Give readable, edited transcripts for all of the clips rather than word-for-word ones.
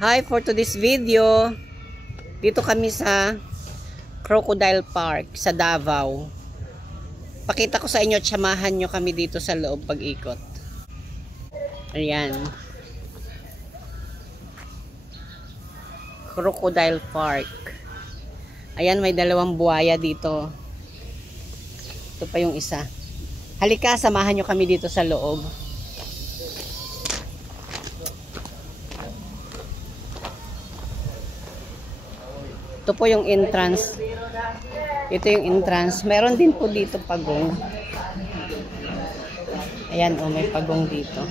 Hi, for today's video, dito kami sa Crocodile Park sa Davao. Pakita ko sa inyo at samahan nyo kami dito sa loob pag-ikot. Ayan. Crocodile Park. Ayan, may dalawang buhaya dito. Ito pa yung isa. Halika, samahan nyo kami dito sa loob. Ito po yung entrance. Ito yung entrance. Meron din po dito pagong. Ayan, oh, may pagong dito.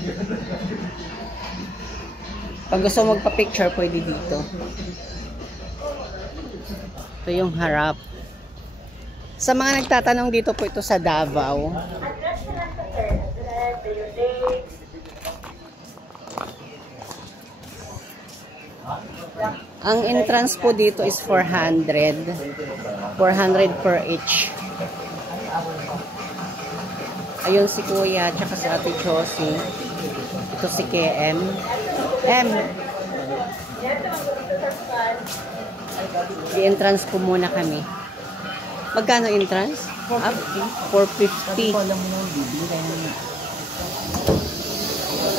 Pag gusto magpa-picture, pwede dito. Ito yung harap. Sa mga nagtatanong, dito po ito sa Davao. Ang entrance po dito is 400. 400 per each. Ayun si Kuya, tsaka si Ate Josie. Ito si KM. I-entrance po muna kami. Magkano entrance? 450.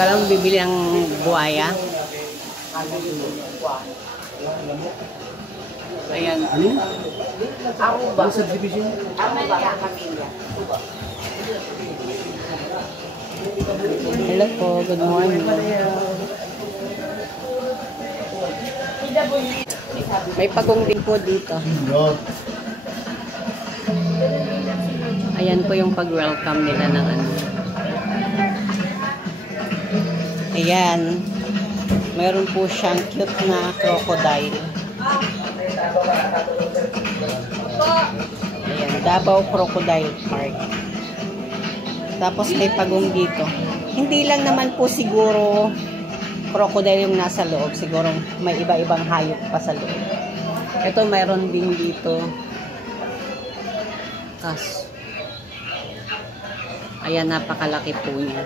Kalang bibili ang buhaya. Ayan. Ako ba? Subdivision? Pamilya. Hello po, good morning. May pagong din po dito. Ayan po yung pag-welcome nila ng ano. Ayan. Meron po siyang cute na crocodile. Ayan, Davao Crocodile Park. Tapos may pagong dito. Hindi lang naman po siguro crocodile yung nasa loob. Siguro may iba-ibang hayop pa sa loob. Ito mayroon din dito. Ayan, napakalaki po niya.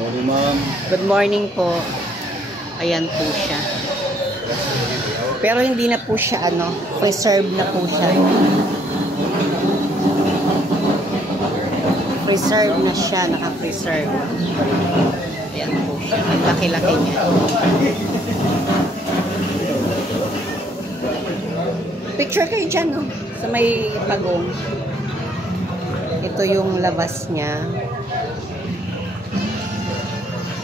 Morning, ma'am. Good morning po. Ayan po siya. Pero hindi na po siya preserve na po siya. Preserve na siya, naka-preserve. Ayan po siya. Ang laki-laki niya. Picture kayo dyan, no? Sa may pagong. Ito yung labas niya.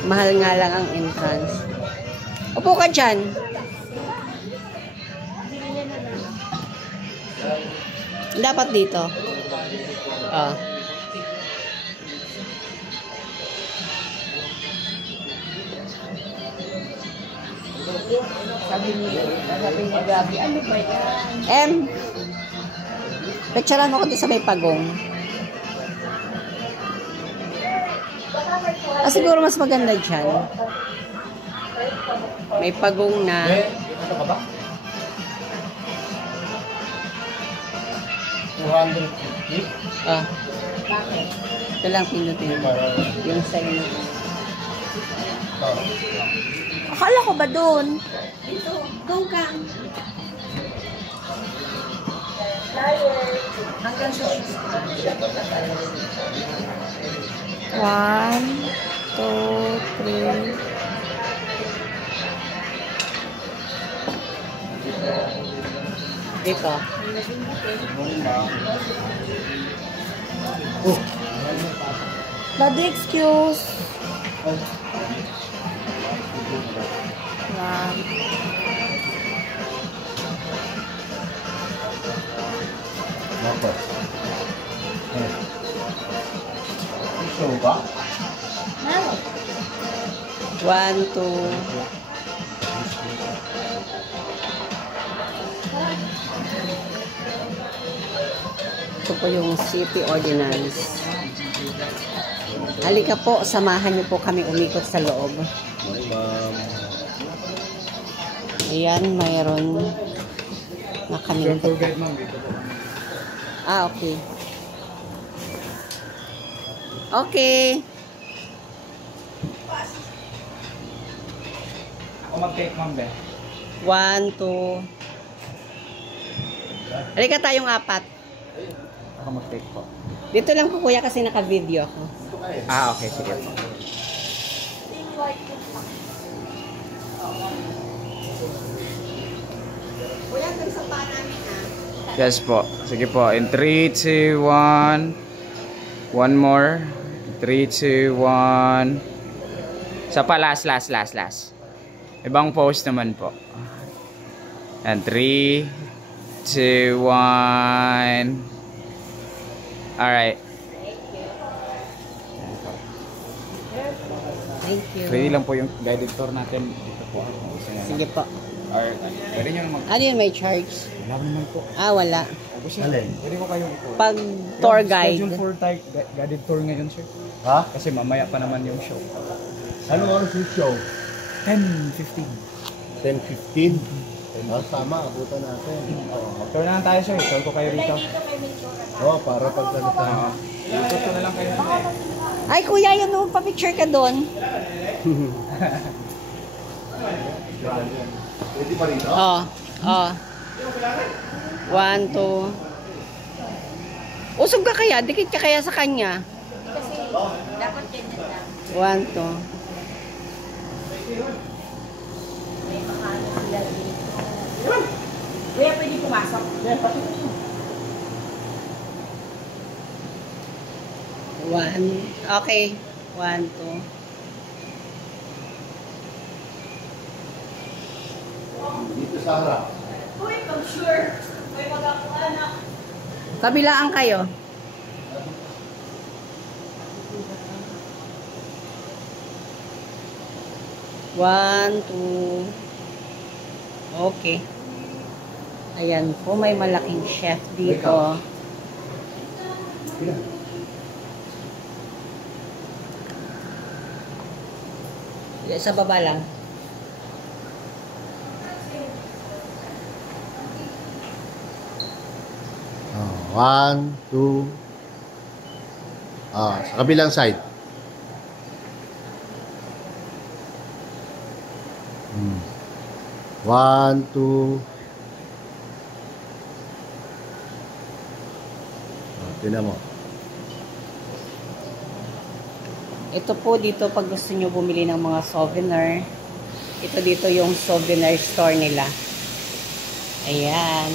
Mahal nga lang ang entrance. Upo ka dyan. Dapat dito. Sabi niya, grabe, ano ba yan? Picturean mo ko sa may pagong. Siguro mas maganda dyan. May pagong na. Ano ka ba? 250? Ito lang pinutin. Yung sa'yo. Akala ko ba doon? Ito. Go ka. Hanggang sa 1, 2, 3. Dito. Daddy, excuse. Apa? Show ba? 1, 2. Ito po yung city ordinance. Halika po, samahan niyo po kami umikot sa loob. Ayan, mayroon na kami. Okay. Okay. Ako mag-take, ma'am, be. 1, 2. Halika tayong 4. Ako mag-take po. Dito lang po kuya kasi naka-video ako. Ah, okay. Sige po. Kuya, dun sa pa namin ha. Yes po. Sige po. In 3, 2, 1. One more. 3, 2, 1. Sa pa, last. Ibang pose naman po. And 3, 2, 1. Alright. Thank you. Ready lang po yung guided tour natin. Dito po. Sige po. Or, pwede nyo naman. Ano yun, may charge? Wala naman po. Ah, wala. Alin? Pwede ko kayong ito. Pag tour guide. Schedule for guided tour ngayon, sir. Ha? Kasi mamaya pa naman yung show. Ano oras yung show? 10:15. 10:15? Ah, tama, abutan natin. Tour na lang tayo, sir. Tour ko kayo rito. Oo, para pag ano tayo. Tour ko na lang kayo. Ay, kuya, yun no, pa-picture ka doon. Pwede pa rin, no? Oh, oh. 1, 2. Usog ka kaya? Dikit ka kaya sa kanya? Kasi dapat ganyan lang. 1, 2. May makano sila dito. Kuya, pwede pumasok? One. Okay. 1, 2. Dito sa harap. Uy, I'm sure. May mag-anak. Kabilaan kayo. One, 2. Okay. Ayan po, may malaking chef dito. Sa baba lang. Oh, 1, 2. Ah, sa kabilang side. Hmm. 1, 2. Ah, tingnan mo. Ito po dito pag gusto nyo bumili ng mga souvenir. Ito dito yung souvenir store nila. Ayan.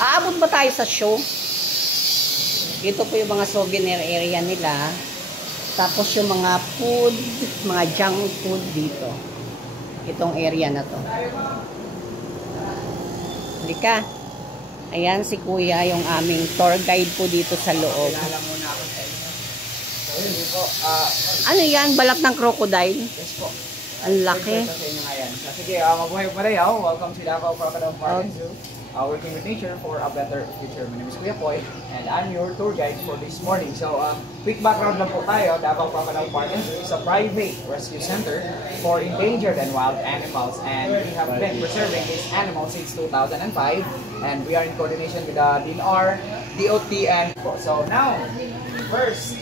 Aabot ba tayo sa show? Dito po yung mga souvenir area nila. Tapos yung mga food, mga junk food dito. Itong area na to. Halika. Ayan si kuya, yung aming tour guide po dito sa loob. Alam muna ako sa inyo. So, yun po. Ano yan? Balat ng crocodile? Yes po. Ang laki. Sa inyo ngayon. Sige, mabuhay pa rin. Welcome to Davao Crocodile Park Zoo. Working with nature for a better future. My name is Kuya Poy, and I'm your tour guide for this morning. So, quick background lang po tayo. Davao Crocodile Park is a private rescue center for endangered and wild animals, and we have been preserving these animals since 2005, and we are in coordination with the DNR, DOT, and so now, first,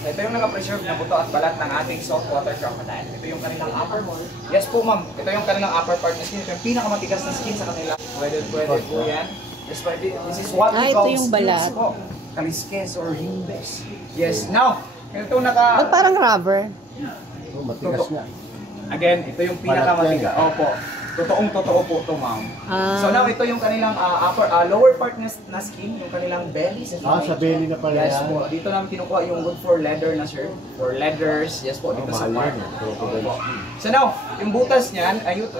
so ito yung naka-preserve na buto at balat ng ating saltwater crocodile. Ito yung kanilang upper. Yes po ma'am, ito yung kanilang upper part na skin. Ito yung pinakamatigas na skin sa kanila. Pwede po yan. This is what we call ito yung balat. po. Kaliskes or himbes. Yes, now, ito naka... Ba't parang rubber? Oh, matigas nga. Again, ito yung pinakamatigas. Opo. Totoong-totoo po ito, ma'am. So now, ito yung kanilang lower part na skin, yung kanilang belly. Sa belly na pala Yes yan. po. Dito namin kinukuha yung good for leather na sir. For leathers. Yes po, dito sa mahal part. yan, crocodile Opo. skin. So now, yung butas niyan,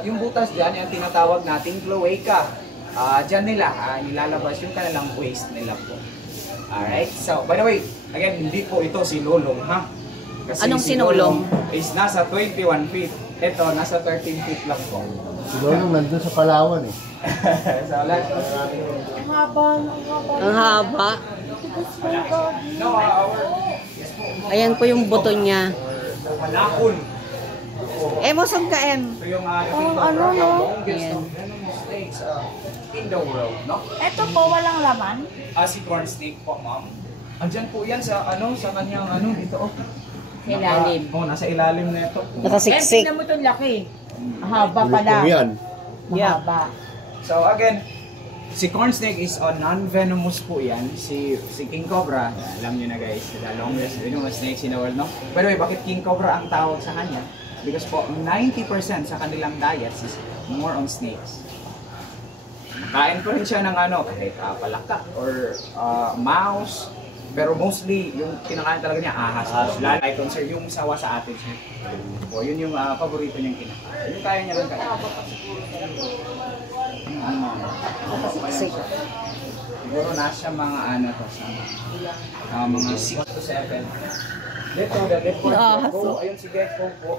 yung butas diyan, yung tinatawag nating cloaca. Diyan nila, nilalabas yung kanilang waste nila po. Alright? So, by the way, again, hindi po ito si Lolong, ha? Kasi Anong si sinulong? is nasa 21 feet. Ito, nasa 13 feet lang po. Si Lolong nandun sa Palawan eh. So, like, Ang haba. Ang haba. no, yes po. Ayan po yung buto niya. Malakon. Musog ka, Em. Ito yung longest Ayan. of venomous snakes in the world, no? Ito po, walang laman. Si corn snake po, ma'am. Andyan po yan sa sa kanyang dito, oh. Ilalim. Nasa ilalim na ito. Eh, Nakasiksik. tingnan mo itong laki. Haba Ulit pala. mo yan. Yeah. Mahaba. So again, si corn snake is non-venomous po yan. Si king cobra, alam nyo na guys, the longest venomous snakes in the world, no? By the way, bakit king cobra ang tawag sa kanya? Because po, 90% sa kanilang diets is more on snakes. Kain ko rin siya ng ano, kahit palaka or mouse. Pero mostly, yung kinakain talaga niya, ahas. Lalo ay concern yung sawa sa atin siya. O, yun yung paborito niyang kinakain. Yung kaya niya rin kain. Siguro nasa mga ano to, sa mga 6 to 7. Dito, the report ko, ayun si Gecko po.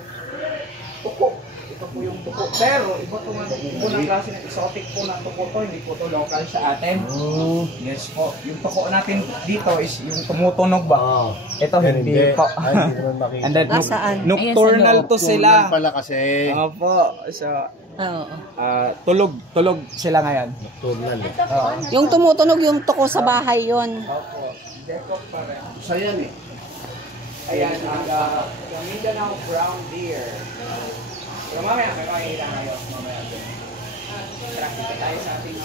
Tuko. Ito po yung tuko. Pero, iba ng klase ng exotic po ng tuko to, hindi po to local sa atin. Yes po. Yung tuko natin dito is yung tumutunog ba? Ito hindi po. Ay, hindi naman makita. And then, Nasaan? nocturnal to sila. Nocturnal pala kasi. Opo. So, Oo. tulog sila ngayon. Nocturnal eh. Yung tumutunog yung tuko sa bahay yon. Opo. Gecko pa rin. Sa yan eh. Ayan, ang Mindanao brown deer. Pero mamaya, may makikita kayo. Mamaya doon. Tara, kita tayo sa ating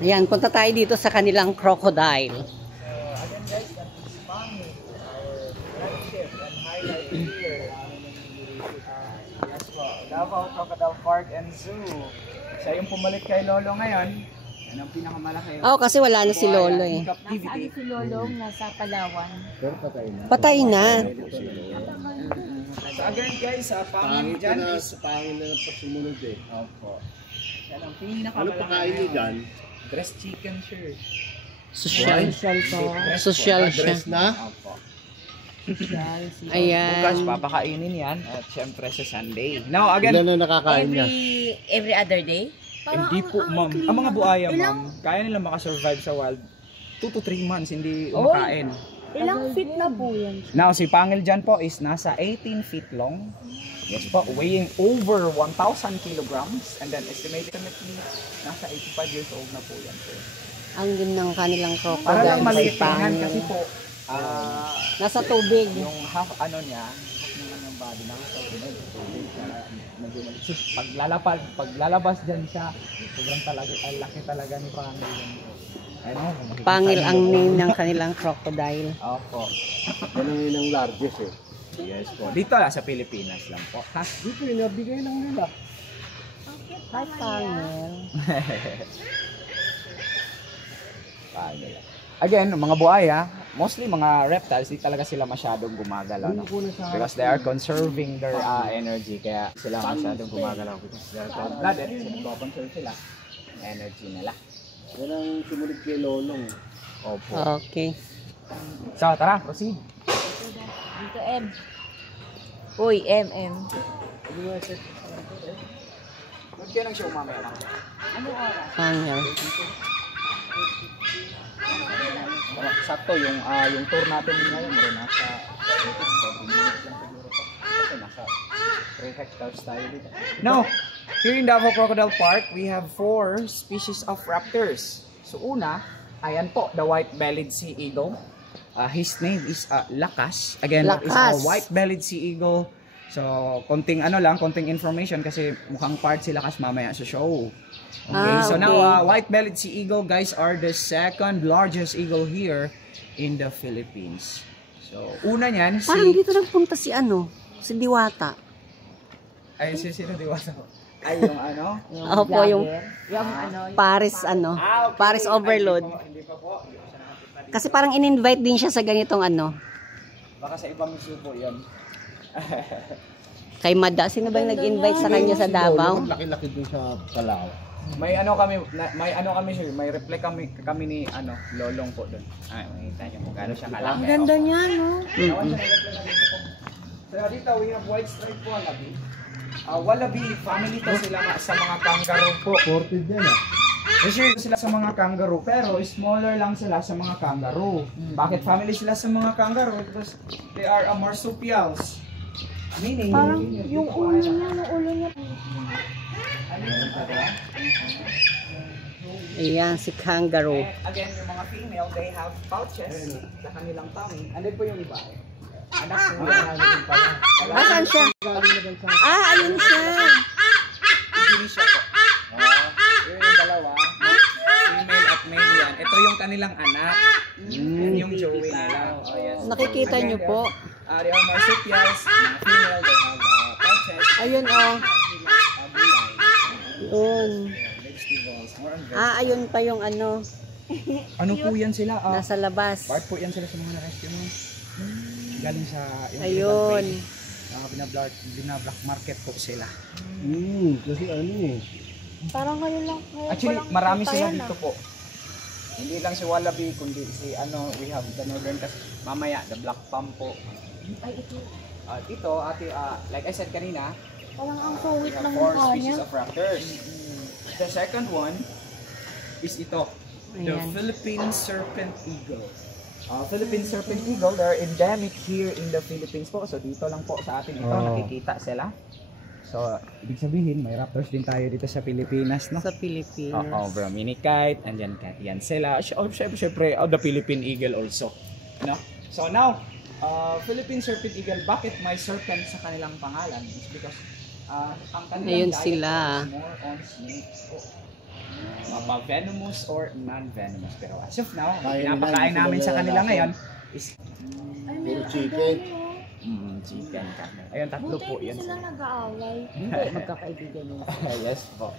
Ayan, punta tayo dito sa kanilang crocodile. again guys, that is Mangi, our flagship and highlight here. Yes po, Davao Crocodile Park and Zoo. Siya yung pumalit kay Lolo ngayon. Yan ang pinakamalaki. Oh, kasi wala na si Lolo eh. Captivity. Si Lolong nasa Palawan. Pero patay na. Patay na. So again guys, pangin Pangit dyan na is... pangit na ng pagsumunod eh. Opo. Yan ang Ano pinakamalaki. pakain niyo dyan? Dressed chicken, sure. Social. Dress Social po. siya. Dress na? Opo. Bukas, Ayan. papakainin yan. At syempre sa Sunday. Now, again, Ilan na nakakain niya? Every other day? hindi po, ma'am. Ang mga buhaya, ma'am, kaya nila makasurvive sa wild 2 to 3 months, hindi umakain. Ilang feet na po yan? Now, si Pangil dyan po is nasa 18 feet long. Yes po, weighing over 1,000 kilograms. And then, estimatedly, nasa 85 years old na po yan, sir. Ang din ng kanilang Para crocodile lang ay maliit yan pangil. kasi po, Nasa tubig. yung half ano niya, half naman yung body nasa tubig. Medyo paglalabas dyan siya, sobrang talaga, laki talaga ni Pangil. Ano, Pangil ang name ng kanilang crocodile. Opo. Yan ang yun ang largest eh. Yes po. Dito lang sa Pilipinas lang po. Ha? Dito nabigay lang nila. Hi, Pangil. Pangil. Again, mga buhaya, mostly mga reptiles, di talaga sila masyadong gumagalaw. No? Because they are conserving their energy. Kaya sila masyadong gumagalaw. Because they're cold-blooded. So, nagpo-conserve sila. Energy nila. Yan ang sumunod kay Lolong. Opo. Okay. So, tara, proceed. Dito, M. Uy, M. Good kayo ng show mamaya lang. Ano oras? Pangil. Sakto, yung tour natin ngayon, rin nasa 14 minutes lang siguro po. Kasi nasa 3 hectares tayo dito. Now, here in Davao Crocodile Park, we have 4 species of raptors. So una, ayan po, the white-bellied sea eagle. His name is Lakas. Again, that is a Lakas. white-bellied sea eagle. So, konting information kasi mukhang part si Lakas mamaya sa show. Okay, so okay. now, white-bellied sea eagle, guys, are the second largest eagle here in the Philippines. So, una niyan, Parang dito nagpunta si si Diwata. Ay, sino Diwata? Ay, yung ano? Opo, yung Yung ano, Paris, Okay. Paris Overload. Ay, hindi pa po. Hindi pa siya nakakita dito. Kasi parang in-invite din siya sa ganitong Baka sa ibang issue po yan. kay Mada. Sino ba yung nag-invite sa kanya sa Davao? Laki-laki dun sa Palawan. May kami sir, may replay kami ni Lolong po doon. Ay, makita niyo kung gaano siya kalaki. ang ganda niya, no? So dito we have white striped wallaby. Wallaby family to sila sa mga kangaroo po. Ported din ah. Sure sila sa mga kangaroo pero smaller lang sila sa mga kangaroo. Bakit family sila sa mga kangaroo? Because they are marsupials. Meaning Parang yung ulo niya. Ayan, si kangaroo. And again, yung mga female, they have pouches sa kanilang tummy. Andun po yung iba. Anak po yung pala. Asan siya? Ayun siya. Hindi siya po. Yun yung dalawa. Female at male yan. Ito yung kanilang anak. Yan yung joey nila. Yes. Nakikita niyo po. They are marsupials. Mga female, they have pouches. Ayun oh. Gulay. Yun. Vegetables. More on Ayun pa yung ano. Ano po yan sila? Nasa labas. Part po yan sila sa mga na-rescue mo. Galing sa yung Ayun. binablock market po sila. Kasi ano eh. Parang ngayon lang. Actually, marami sila dito po. Hindi lang si Wallaby, kundi si we have the northern, mamaya, the black palm po. Ay, ito. Ito, like I said kanina, Parang ang we sungit have ng 4 mukha species niya. of raptors. The second one is ito, the Ayan. Philippine Serpent Eagle. Philippine Serpent Eagle, they're endemic here in the Philippines po. So dito lang po sa atin ito, nakikita sila. So, ibig sabihin, may raptors din tayo dito sa Pilipinas, no? Sa Pilipinas. Brahminicite, and then Catian sila. Syempre, the Philippine Eagle also. No? So now, Philippine Serpent Eagle, bakit may serpent sa kanilang pangalan? It's because ang kanilang Ayun diet sila. is more on snakes po. Venomous or non-venomous. Pero as of now, pinapakain namin sa kanila ngayon is Puro chicken. chicken. Ayun, tatlo Buti po hindi yan. sila nag-aaway. Hindi, magkakaibigan yun. Yes po.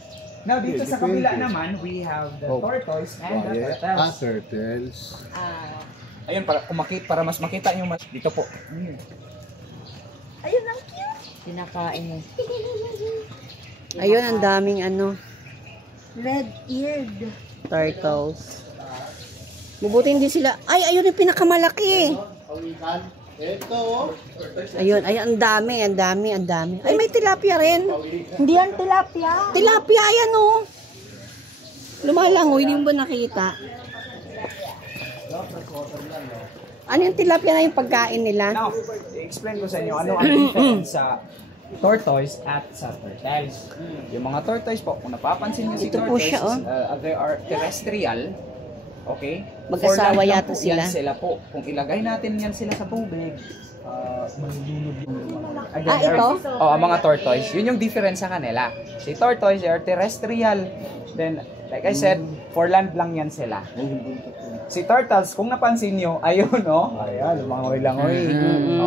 Now, dito sa kabila naman, we have the tortoise and the turtles. Turtles. Ayun, para mas makita nyo mas dito po. Ayun, ang cute. Pinakain mo. Ayun, ang daming ano, Red-eared. turtles. Mabuti hindi sila. Ayun yung pinakamalaki. Pawikan. Ito. Ayun, ang dami. Ay, may tilapia rin. Hindi yan tilapia. Tilapia, ayan oh. Lumalangoy, hindi mo ba nakita? Ano yung tilapia na yung pagkain nila? Now, explain ko sa inyo ano ang difference sa tortoise at sa turtles. Yung mga tortoise po, kung napapansin niyo si Ito po tortoise, siya, oh. They are terrestrial. Okay? Mag-asawa For land lang yata po sila. Yan sila po. Kung ilagay natin yan sila sa tubig, malulunod yung Ito? ang mga tortoise. Yun yung difference sa kanila. Si tortoise, they are terrestrial. Then, like I said, for land lang yan sila. Si turtles, kung napansin nyo, ayun, no? Ayan, lumangoy-langoy.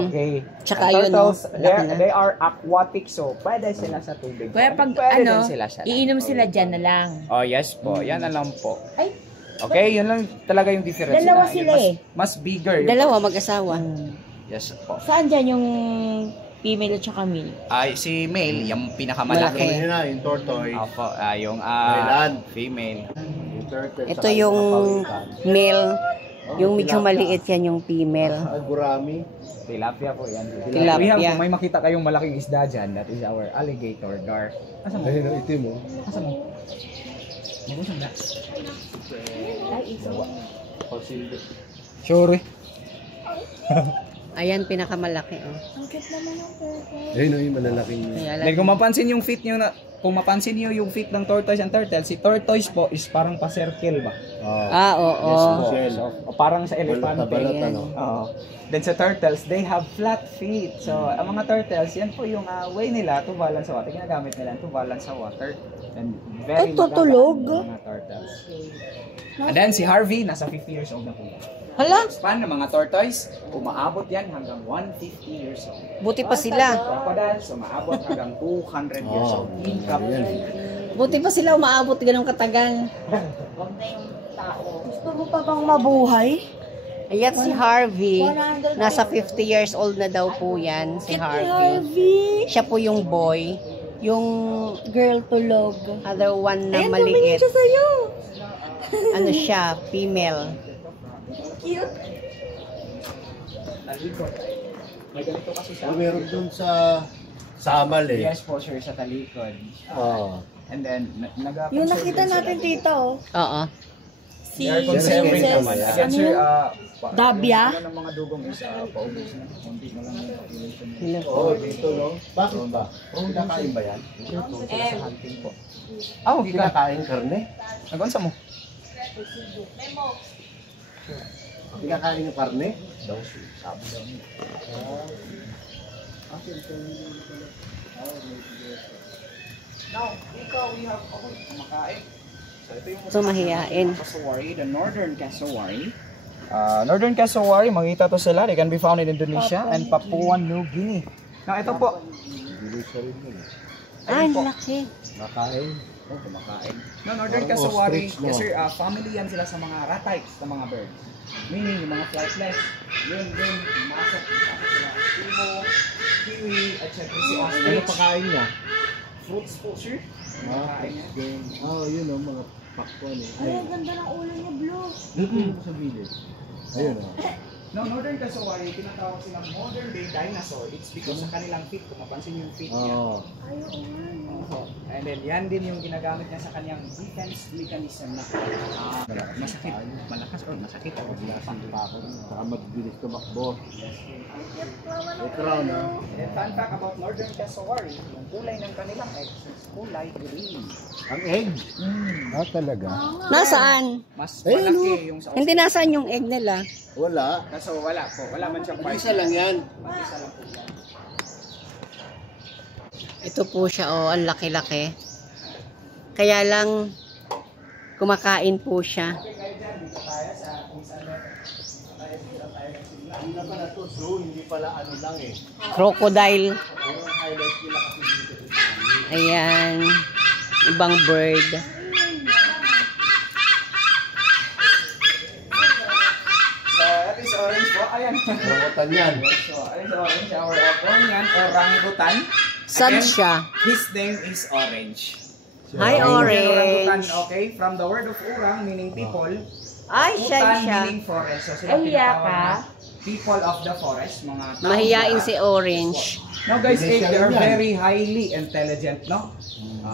Okay. Tsaka Ang ayun, no? turtles, Laki na. they are aquatic, so pwede sila sa tubig. Kaya pag Pwede ano, din sila sa land. iinom sila dyan na lang. Oh, yes po. Yan na lang po. Ay, Okay, yun lang talaga yung difference. Dalawa Yun, sila mas bigger. Yung Dalawa mag-asawa. Yes po. saan dyan yung female at saka male? Si male, yung pinakamalaki. Malaki. Yun na, yung tortoise. Opo, yung Thailand. female. Yung turtle. Ito yung male. Yung medyo maliit yan yung female. Ay, gurami. Tilapia po yan. Tilapia. We have, kung may makita kayong malaking isda dyan, that is our alligator gar. Asa mo? Ayun, itim mo. Asa mo? Magusang na. Ay, ito. Sure. Ayan, pinakamalaki. Oh. Ang cute naman yung turtle. Ayun, yung malalaking. Kaya Like, kung mapansin yung feet nyo kung mapansin niyo yung feet ng tortoise and turtle, si tortoise po is parang pa-circle ba? Oo. Yes po. Shell. So, parang sa elefante. Balat, ano? Oo. Then sa turtles, they have flat feet. So, ang mga turtles, yan po yung way nila to balance sa water. Ginagamit nila to balance sa water. And very tutulog? magagamit ng mga turtles. And then si Harvey, nasa 50 years old na po. Hala, Span ng mga tortoise, umaabot yan hanggang 150 years old. buti pa sila. Crocodiles, umaabot hanggang 200 years old. Buti pa sila umaabot ganun katagal. Gusto mo pa bang mabuhay? Ayan si Harvey. Nasa 50 years old na daw po yan, si Harvey. Siya po yung boy. Yung Girl tulog. other one na Ayan, maliit. tumingin siya sa'yo. Ano siya, female. Cute. May ganito kasi siya. Meron dun sa Samal eh. Yes po sir, sa talikod. Oo. And then, Yung nakita natin dito, oh. Oo. Si They are conserving Princess, naman. Again ano sir, yun? Dabya? Ano ng mga dugong is paubos na. Hindi na lang yung population. Oo, dito no. Bakit ba? Kinakain ba yan? Sa hunting po. Ah, okay ka. Kinakain karne? Nagunsa mo? Kinakain yung karne? Daw, sabi daw niya. Now, ikaw, we have kumakain. So, ito yung So, mahihain. cassowary, the northern cassowary. Northern cassowary, makita to sila. They can be found in Indonesia and Papua New Guinea. Now, ito po. Hindi siya rin yun. Ay, laki. Nakain. Oh, kumakain. No, northern Oh, cassowary, ostrich, no? yes sir, family yan sila sa mga rat types ng mga birds. Meaning, yung mga flightless, yun, masok sila. Timo, kiwi, at syempre si Ano ostrich. pakain niya? Fruits po, sir. Kumakain niya. Yun o, mga pakwan eh. Ay, ang ganda ng ulo niya, blue. Dito yung sa bilid. Ayun o. No, northern cassowary, tinatawag silang modern day dinosaur. It's because sa kanilang feet, kung mapansin yung feet niya. Oo. And then, yan din yung ginagamit niya sa kanyang defense mechanism na masakit, malakas o masakit. Saka magbilis tumakbo. May crown ah. And fun fact about northern cassowary, yung kulay ng kanilang eggs is kulay green. Ang egg? Ah, talaga? Nasaan? Mas Ayun, malaki yung sa Hindi nasaan yung egg nila. Wala. Kaso wala po, wala man siyang part. Isa lang yan. Isa lang po yan. Ito po siya, oh, ang laki-laki. Kaya lang, kumakain po siya. Okay, kaya dyan, dito tayo sa kung saan tayo nagsimula. Hindi na pala to zoo, hindi pala ano lang eh. Crocodile. Ang highlight nila kasi dito. Ayan. Ibang bird. So, at least orange po, ayan. Rokotan yan. So, ayan sa orange, our Orange orangutan. Saan Again, siya? His name is Orange. Hi, Orangutan, Orange. okay? From the word of urang, meaning people. Ay, siya Utan, siya. meaning forest. So, sila Ay, tinatawag yaka. na people of the forest, mga tao. Mahiyain si Orange. Now guys, Hindi siya they are yan. very highly intelligent, no?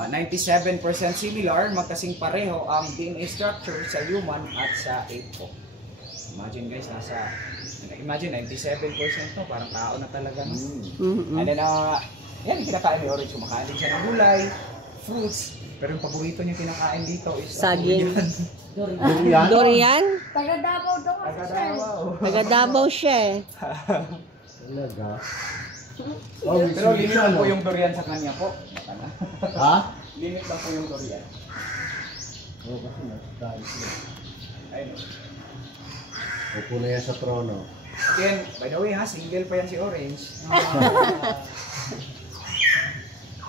97% similar, magkasing pareho ang DNA structure sa human at sa ape po. Imagine guys, imagine 97% to, parang tao na talaga, no? Mhm. And then, yan, kinakain ni Orange, kumakain din siya ng gulay, fruits, pero yung paborito niya kinakain dito is Saging. Durian? Durian? Taga Davao daw kasi, sir. Tagadawa. Taga Davao siya eh. Talaga? Pero limit lang po yung durian sa kanya po. Ha? Limit lang po yung durian. Oo, kasi dahil sila. Ayun. Upo na yan sa trono. Again, by the way ha, single pa yan si Orange.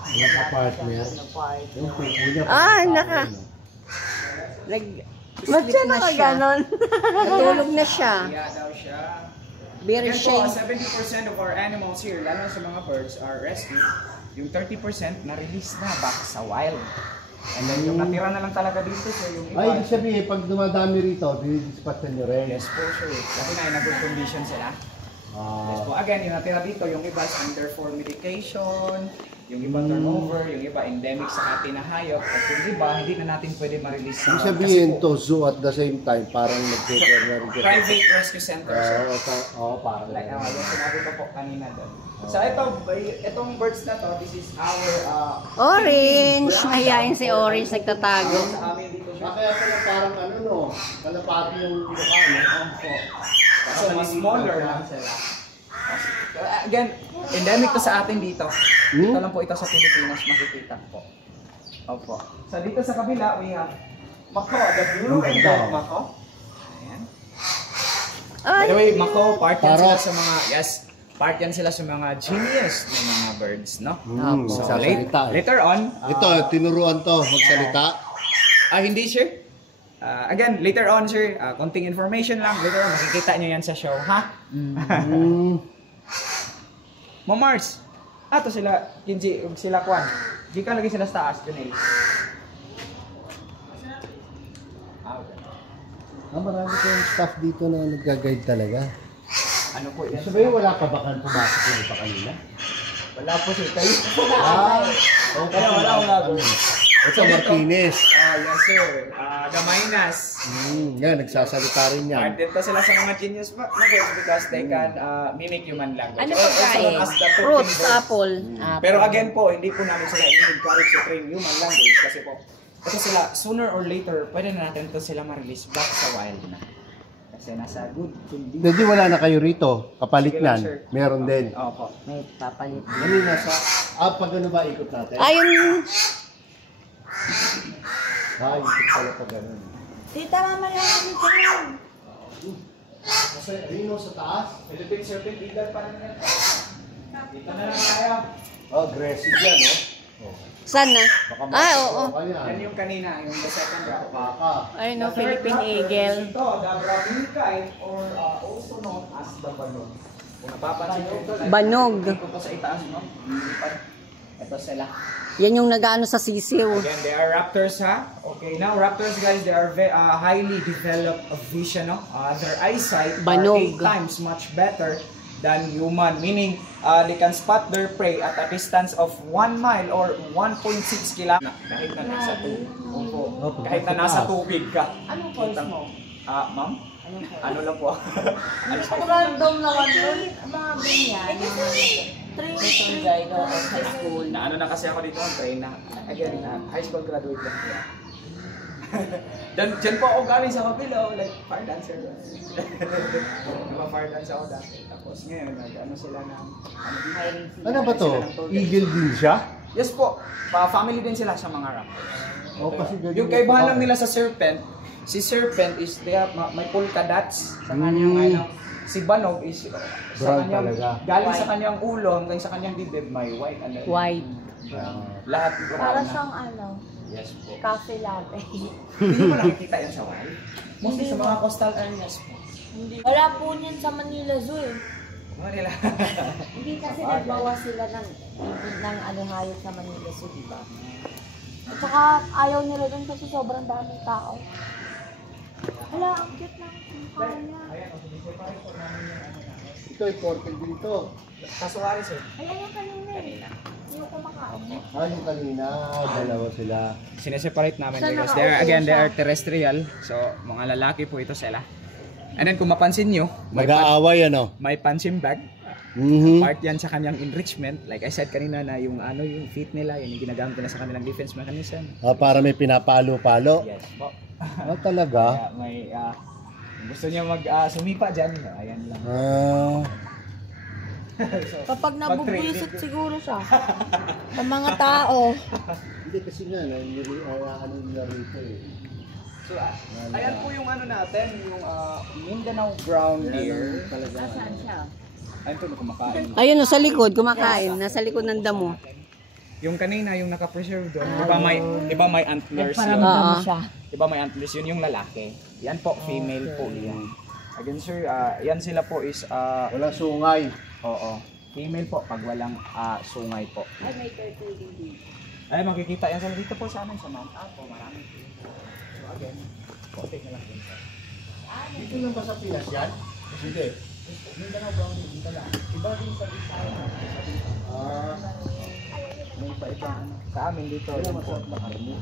Mga ka-partner. Yung pupo niya. Ah, parang naka. tao, no? Ba't siya na siya. nakaganon? Natulog na siya. Kaya daw siya. Very Again po, shame. 70% of our animals here, lalo sa mga birds, are rescued. Yung 30% na-release na back sa wild. And then yung natira na lang talaga dito, so yung iba. Ay, ibig sabihin, pag dumadami rito, dinidispatchan nyo rin. Yes po, sure. Kasi na good condition sila. Yes Ah, po. Again, yung natira dito, yung iba is under for medication, yung iba turnover, yung iba endemic sa atin na hayop, at yung iba, hindi na natin pwede ma-release. ibig sabihin to, zoo at the same time, parang nag-take-care na rin. Private rescue center, sir. Oo, parang. Like yung sinabi ko po kanina doon. So itong birds na to, this is our Orange. Mahiyain si Orange. Nagtatago. sa amin dito siya. Kaya pala parang ano no, kalapati yung kinakain. So mas smaller lang sila. Again, endemic to sa atin dito. Dito lang po ito sa Pilipinas makikita po. Opo. So dito sa kabila, we have Mako, the blue and red Mako. Ayan. By the way, Mako, part yan sila sa mga, part yan sila sa mga genius ng mga birds, no? So Magsasalita. later on, Ito, tinuruan to, magsalita. hindi sir. Again, later on sir, konting information lang. Later on, makikita nyo yan sa show, ha? Mamars. Ato sila, Kinji, sila Kwan. Di ka lagi sila sa taas, Junel. Marami kayong staff dito na nag-guide talaga. Ano po yan? Sabihin, wala pa ba kang pumasok yun pa kanina? Wala po sir, kayo. Ah, Kaya wala. Ito, Martinez. Yes sir. The Minas. Yan, nagsasalita rin yan. Part dito sila sa mga genius because they can mimic human language. Ano Also pagkain? known as the talking Fruits, bird. apple. Pero again po, hindi po namin sila i-encourage to train human language kasi po, ito sila, sooner or later, pwede na natin ito sila ma-release back sa wild na. Kasi nasa good condition. Hindi, wala na kayo rito. Kapalit Sige lang, nan. sir. Meron din. Opo. May papalit. Ano nasa... pag ano ba ikot natin? Ayun. Ikot pala pag ano. Tita, mama lang kami dyan. Kasi Rino sa taas. Philippine Serpent Eagle pa rin yan. Dito na lang tayo. Aggressive yan, no? Saan na? Oo. Yan yung kanina, yung the second round. Baka. Ayun no, The third Philippine raptor Eagle. is Ito, the Brahminicide or also known as the Banog. Kung napapansin nyo ito, Banog. Ito po sa itaas, no? Ito sila. Yan yung nag-ano sa sisiw. Again, they are raptors, ha? Okay, now raptors, guys, they are highly developed vision, no? Their eyesight Banog. 8 times much better than human, meaning they can spot their prey at a distance of 1 mile or 1.6 km. Kahit na nasa tubig. Kahit na nasa tubig ka. Anong voice mo? Ma'am? Ano lang po? Random naman yun. Mga ganyan. Train guy no, of high school. Na ano na kasi ako dito, train na. Again, high school graduate lang. Diyan po ako galing sa Kapilo, like fire dancer. Naka-fire dance ako dati. Tapos ngayon, ano sila ng... Ano ba to? Eagle din siya? Yes po, family din sila sa mga raptors. Kasi Yung kaibahan lang nila sa serpent, si serpent is may polka dots sa kanyang ano. Si Banog is sa Brown kanyang talaga. galing sa kanyang ulo hanggang sa kanyang dibdib may white and White. lahat brown. Para na. siyang ano, Yes po. cafe latte. Hindi mo nakikita yan sa wild. Mostly sa mga coastal areas po. Wala po niyan sa Manila Zoo eh. Manila. Hindi kasi nagbawas sila ng ano hayop sa Manila Zoo, di ba? At saka ayaw nila dun kasi sobrang daming tao. Wala, ang cute ng mukha niya. Ito, imported dito. Kasuwari sir. Ayan yung kanina eh. Yung kumakain. Yung kanina, dalawa sila. Sineseparate namin Saan because nakaupo they siya? are terrestrial. So, mga lalaki po ito sila. And then kung mapansin nyo, Mag-aaway, ano? may punching bag. Mhm. Part yan sa kanyang enrichment. Like I said kanina na yung ano yung feet nila, yun yung ginagamit nila sa kanilang defense mechanism. Para may pinapalo-palo. Yes po. Talaga? Kaya may gusto niya sumipa dyan, ayan lang. Kapag nabubwisit siguro siya. Sa mga tao. Hindi kasi nga, ano nila rito eh. So, ayan po yung ano natin, yung Mindanao brown deer. Saan siya? Ayun po, kumakain. Ayun no, sa likod, kumakain. Nasa likod ng damo. Yung kanina, yung naka-preserve doon, iba may antlers yun. Oo. Iba may antlers yun, yung lalaki. Yan po, female po yan. Again sir, yan sila po is, Walang sungay. oo, female po pag walang sungay po. Ay, may turtle din. Ay, makikita yan sa dito po sa amin, sa Mount Apo, marami. So again, konti na lang din sir. Dito lang ba sa Pinas yan? Hindi. Mindanao brown dito lang. Iba din sa Bisaya. May iba-iba. Sa amin dito, yung po, makarami.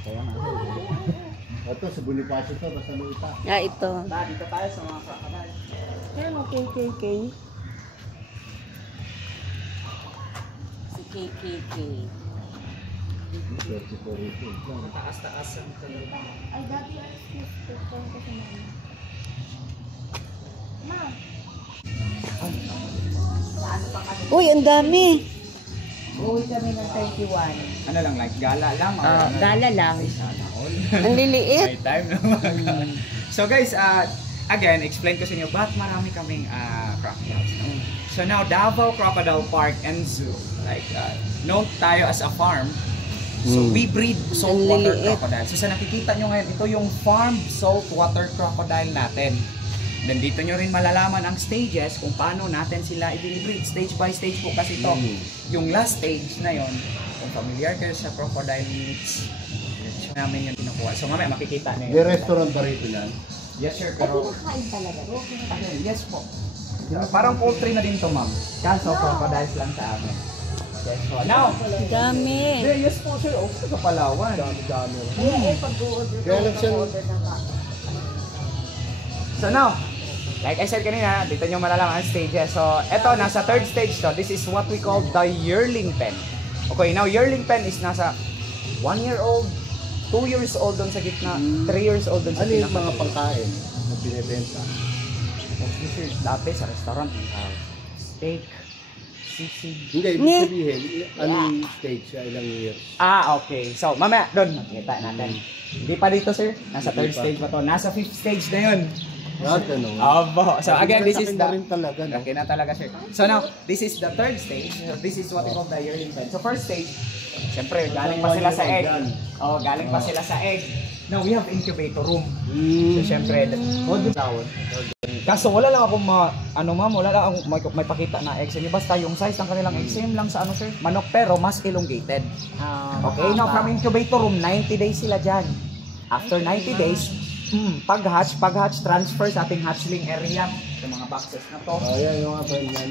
Kaya nga. Ito, sa Bonifacio to, basta luita. Ito. Dito tayo sa mga crocodile. Ayun o, KKK. Si KKK. Taas-taas ang tuloy. Ay, dati ay picture ko sa mama. Ma, Uy, ang dami. Uwi kami ng 31. Ano lang, like gala lang? or ano? Gala lang. Sana all. Ang liliit. May time naman. So guys, again, explain ko sa inyo bakit marami kaming crocodiles. No? So now, Davao Crocodile Park and Zoo, like known tayo as a farm. So we breed saltwater Ang liliit. crocodile. So sa nakikita nyo ngayon, ito yung farm saltwater crocodile natin. Then dito nyo rin malalaman ang stages kung paano natin sila i-breed. Stage by stage po kasi ito. Yung last stage na yon, kung familiar kayo sa crocodile meats, namin yung kinukuha. So mamaya makikita na May restaurant ba rito yan? Yes sir, pero... Kain talaga. Yes po. Parang poultry na din to ma'am. Kaso crocodiles lang sa amin. So stages. So now, Dami. yes po sir, okay sa Palawan. Dami. Pag-order Kaya lang siya- order na ka. So now, like I said kanina, dito nyo malalaman ang stages. So, eto, nasa third stage to. This is what we call the yearling pen. Okay, now yearling pen is nasa 1 year old, 2 years old doon sa gitna, 3 years old doon sa Ano yung pinaka. mga pangkain na binibenta? Dati sa restaurant, steak, sisig. Hindi, ibig sabihin, anong stage siya, ilang years? Okay. So, mamaya, doon, makita natin. Hindi pa dito, sir. Nasa third Hindi pa. stage pa to. Nasa fifth stage na yun. Ano? Abo. So, again, this is Laki the... na rin talaga, no? Laki na talaga, sir. So, now, this is the third stage. So, this is what we call the yearling pen. So, first stage, siyempre, galing pa sila sa egg. Oh, galing pa sila sa egg. Now, we have incubator room. So, siyempre, kaso wala lang akong wala lang akong may pakita na egg. Basta yung size ng kanilang egg, same lang sa ano, sir, manok, pero mas elongated. Okay, now from incubator room, 90 days sila dyan. After 90 days, pag-hatch, transfer sa ating hatchling area. Sa mga boxes na to. Oh, yan yung mga yan.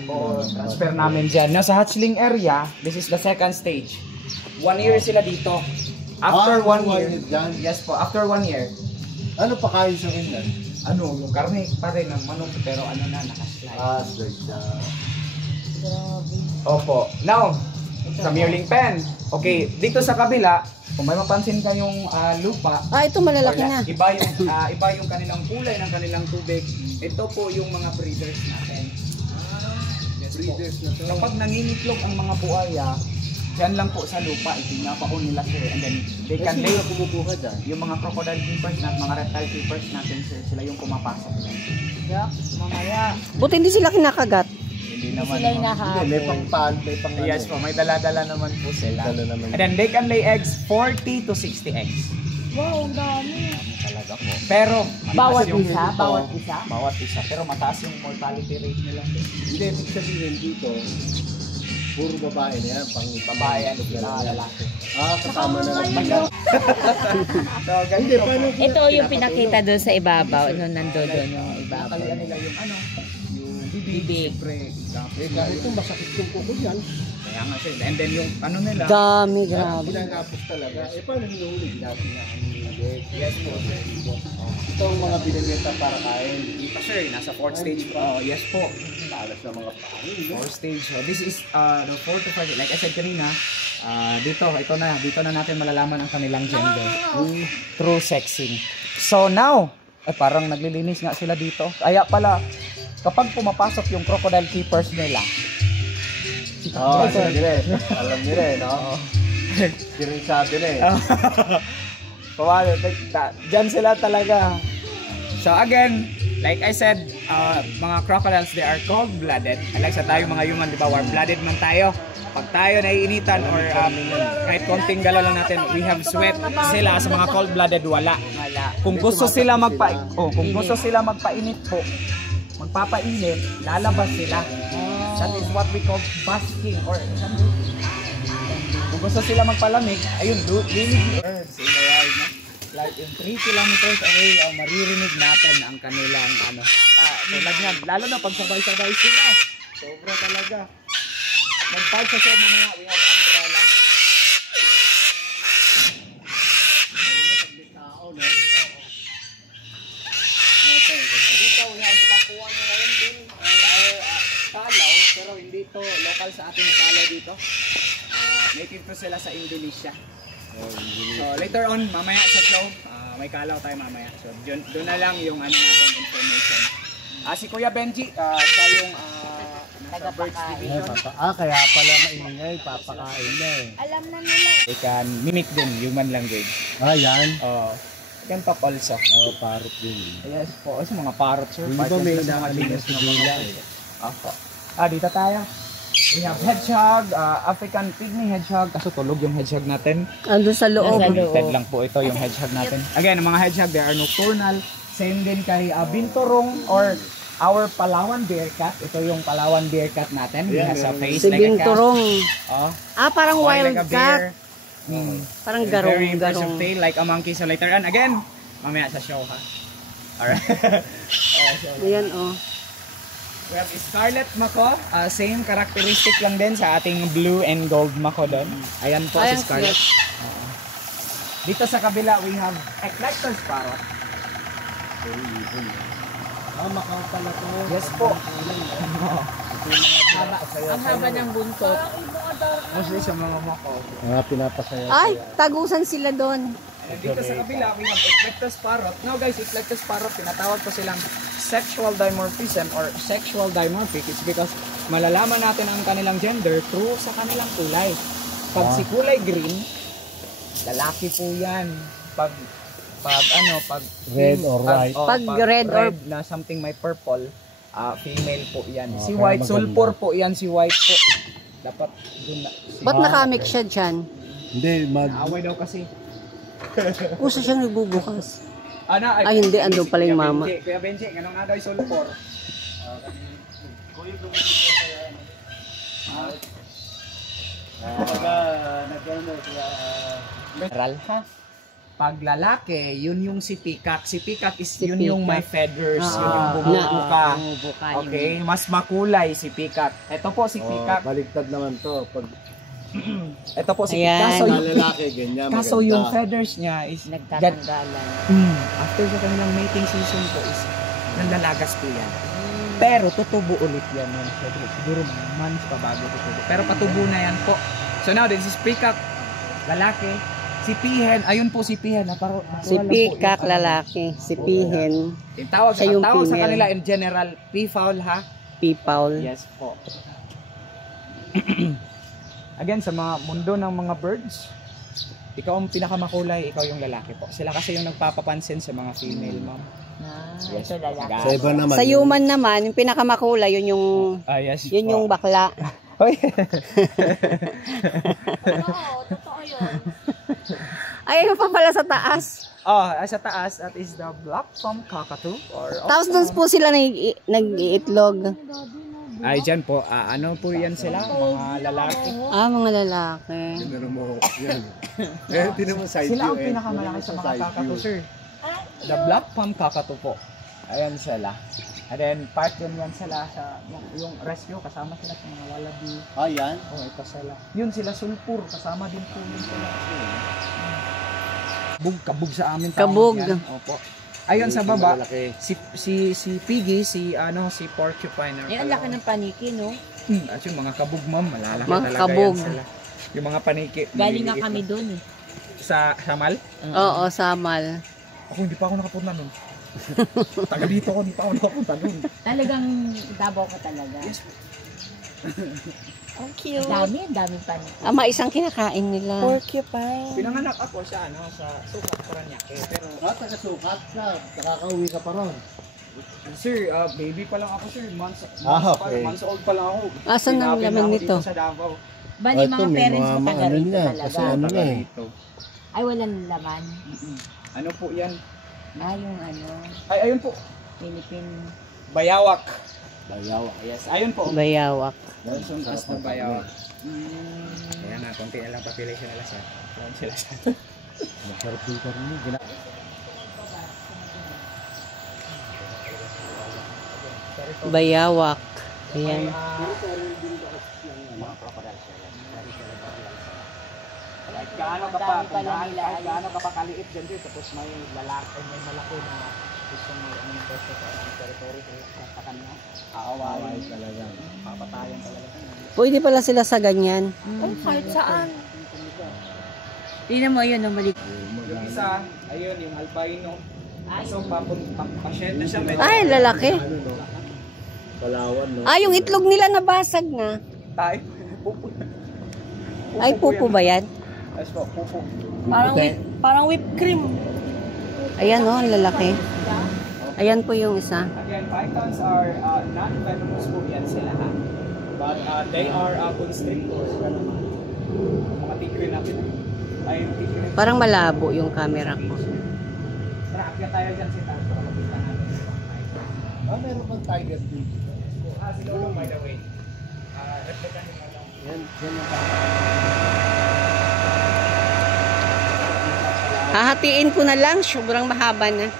Transfer namin dyan. Now, sa hatchling area, this is the second stage. 1 year sila dito. After 1 year, dyan. yes po, after 1 year, Ano pa kain sa kanila? yung karne pa rin ng manok, pero naka-slice. Straight siya. Opo. Now, sa yearling pen. Okay, dito sa kabila, kung may mapansin kayong lupa, Ito malalaki na. iba yung kanilang kulay ng kanilang tubig. Ito po yung mga breeders natin. Breeders na to. Kapag nangingitlog ang mga buhaya, dyan lang po sa lupa, ipinapaon nila, sir. And then, they can lay. kumukuha dyan? Yung mga crocodile keepers natin, mga reptile keepers natin, sir, sila yung pumapasok dyan. Mamaya. Buti hindi sila kinakagat. Hindi Sila yung Hindi, may nahabol. pang-pan, may pang Yes po, may dala-dala naman po sila. Dala naman. And then, they can lay eggs, 40 to 60 eggs. Wow, ang dami. Talaga po. Pero, mataas Bawat yung- isa? Bawat isa? Bawat isa. Pero mataas yung mortality rate nila. Hindi, ibig sabihin dito, puro babae na yan, pang Babae, ano, lalaki. kasama na lang. So, Hindi, paano? Ito yung pinakita doon sa ibabaw, nung nandoon doon yung ibabaw. Nakalian nila yung ano, yung bibig. Bibig. Siyempre, Kahit ito, masakit yung kuko dyan. kaya nga sir. And then yung ano nila. Dami, At grabe. ginagapos talaga. Paano hinuhuli? Ginapos na ang Yes po. Ito ang mga binibenta para kain. Hindi pa sir, nasa 4th stage po. Oh, yes po. Talas na mga pangin. 4th stage. So, this is the 4 to 5. Like I said kanina, dito na natin malalaman ang kanilang gender. Through sexing. So now, parang naglilinis nga sila dito. Kaya pala, kapag pumapasok yung crocodile keepers nila, Oo, alam nila eh, no? Kiring sabi na eh. Diyan sila talaga. So again, like I said, mga crocodiles, they are cold-blooded. Like sa tayo mga human, di ba, warm-blooded man tayo. Pag tayo naiinitan or kahit konting galaw lang natin, we have sweat. Sila sa mga cold-blooded, wala. Kung gusto sila magpainit po, magpapainit, lalabas sila. That is what we call basking or kung gusto sila magpalamig, ayun, lilig birds in the wild, no? Like in 3 kilometers away, maririnig natin ang kanilang tulad nga, lalo na pag sabay-sabay sila. Sobra talaga. Mag-park sa show mamaya, we have umbrella. Dito, we have Papua New Guinea din. Our kalaw, pero hindi to local sa ating kalaw dito. Native to sila sa Indonesia. So later on, mamaya sa show, may kalaw tayo mamaya. So doon na lang yung natin information. Si Kuya Benji, siya yung nasa Birds Division. Kaya pala maingay, papakain na eh. Alam na nila. They can mimic din human language. Yan. Can talk also. Parot din. Yes po, sa mga parrot sir. Hindi ba may nakalinis na mga Opo. Dito tayo. We have hedgehog, African pygmy hedgehog. Kaso tulog yung hedgehog natin. Ando sa loob. Limited lang po ito yung hedgehog natin. Again, ang mga hedgehog, they are nocturnal. Same din kay binturong or our Palawan bear cat. Ito yung Palawan bear cat natin. He has a face Si like a cat. Binturong. Oh, Parang like wild a bear. cat. Parang Very impressive garong. tail like a monkey. So later on, again, mamaya sa show ha. Alright. Ayan, oh. We have Scarlet Mako. Same characteristic lang din sa ating blue and gold Mako doon. Ayan po Ayan, si Scarlet. Dito sa kabila, we have Eclectus Parrot. Macau pala to. Yes po. Ang haba ng buntot. Mostly sa mga Mako. Mga pinapasaya. Ay, tagusan sila doon. And dito sa kabila, we have Eclectus Parrot. Now guys, Eclectus Parrot, tinatawag ko silang sexual dimorphism or sexual dimorphic. It's because malalaman natin ang kanilang gender through sa kanilang kulay. Pag si kulay green, lalaki po yan. Pag Red or white. Pag red or- na something may purple, female po yan. Si kaya white, maganda. sulfur po yan, si white po. Dapat dun na. Ba't nakamik siya dyan? Hindi, Away daw kasi. Puso siyang nagbubukas. Ana, Ay, hindi, andun pala yung Kuya mama. Benji, Kuya Benji, ganun nga daw yung sulfur. General ha? Pag lalaki, yun yung si peacock. Si peacock is Si yun yung may peacock. feathers, yun yung Na- bumubuka. Bumubuka yung- Okay, mas makulay si peacock. Ito po si peacock. Baliktad naman to. Pag Ito po si Ayan. peacock. Kaso, lalaki, ganyan, kaso maganda. yung feathers niya is Nagtatanggalan. After sa kanilang mating season po is nandalagas po yan. Pero tutubo ulit yan. Siguro mga months pa bago tutubo. Pero patubo na yan po. So now this is peacock, lalaki. Si pihen, ayun po si pihen. Si peacock lalaki, si pihen, Yung tawag, siya yung tawag sa female. kanila in general, peafowl ha? pipaul. Yes po. Again, sa mga mundo ng mga birds, ikaw ang pinakamakulay, ikaw yung lalaki po. Sila kasi yung nagpapapansin sa mga female, ma'am. Ito lalaki. Sa iba naman. Sa human naman, yung pinakamakulay, yun yung Yes yun po. yung bakla. Hoy. Oo, totoo yun. Ay, yung pa pala sa taas. Sa taas, that is the black palm cockatoo. Or Tapos doon po sila nag-iitlog. ay, dyan po. Ano po yan sila? Mga lalaki. Mga lalaki. Meron mo yan. Eh, tinan mo side Sila ang view, eh. pinakamalaki sa mga Side cockatoo, view. sir. The black palm cockatoo po. Ayan sila. And then, part din yan sila sa yung rescue. Kasama sila sa mga wallaby. Yan. Ito sila. Yun sila, sulfur. Kasama din po yun sila. Kabug sa amin. tawag Kabug. yan. Opo. Ayun sa baba, Malaki. si Piggy, si porcupine. Yan ang laki ng paniki, no? At yung mga kabug, ma'am, malalaki Mga talaga kabug. yan sila. Yung mga paniki. Galing nga maliliit kami na. doon eh. Sa Samal? Oo, samal. Ako, hindi pa ako nakapunta nun. Taga dito ako, hindi pa ako nakapunta nun. Talagang dabaw ka talaga. Yes. Ang cute. Ang daming paniki. Isang kinakain nila. Porcupine. Pinanganak ako sa Sukat, Paranaque. Pero, Taga-sukat ka. Nakakauwi ka pa ron. sir, baby pa lang ako, sir. Months Okay. months old pa lang ako. Asan ang Pinapin laman ako nito? dito sa Davao. Bali Ito, mga may parents mo mga taga ano rito niya, talaga. kasi ano Taga na eh. rito. Ay, walang laman. Ano po yan? Yung ano, Ay, ayun po. Philippine. Bayawak. Bayaw. Yes, ayun po. Bayawak. Suntas na bayawak. Ayan na, konti na lang population nila siya. Ayan sila sa... Masarap dito rin. Bayawak. Ayan. Mga crocodiles. Kahit gaano ka pa, kung kahit gaano ka pa kaliit dyan dito, tapos may lalaki, may malaki na gusto mo yung pwesto sa territory sa kanya, aaway talaga, papatayan talaga. Pwede pala sila sa ganyan. Kahit saan. Tingnan mo yun, mali. Yung isa, ayun, yung albino. So, pasyente siya. Ay, lalaki. Palawan, no? Yung itlog nila nabasag na. Tayo. Pupo. Ay, pupo ba yan? Yes po, pupo. Parang whipped cream. Ayan ang lalaki. Ayan po yung isa. Again, pythons are non-venomous po yan sila ha. But they are constrictors ka naman. Mga tigre natin. Ay, yung tigre. Parang malabo yung camera ko. Tara, akyat tayo dyan si Taz para makita natin. Meron pang tiger dito. Si Lolo, by the way. Replica niyo lang. Yan yung Hahatiin ko na lang. Sobrang mahaba na.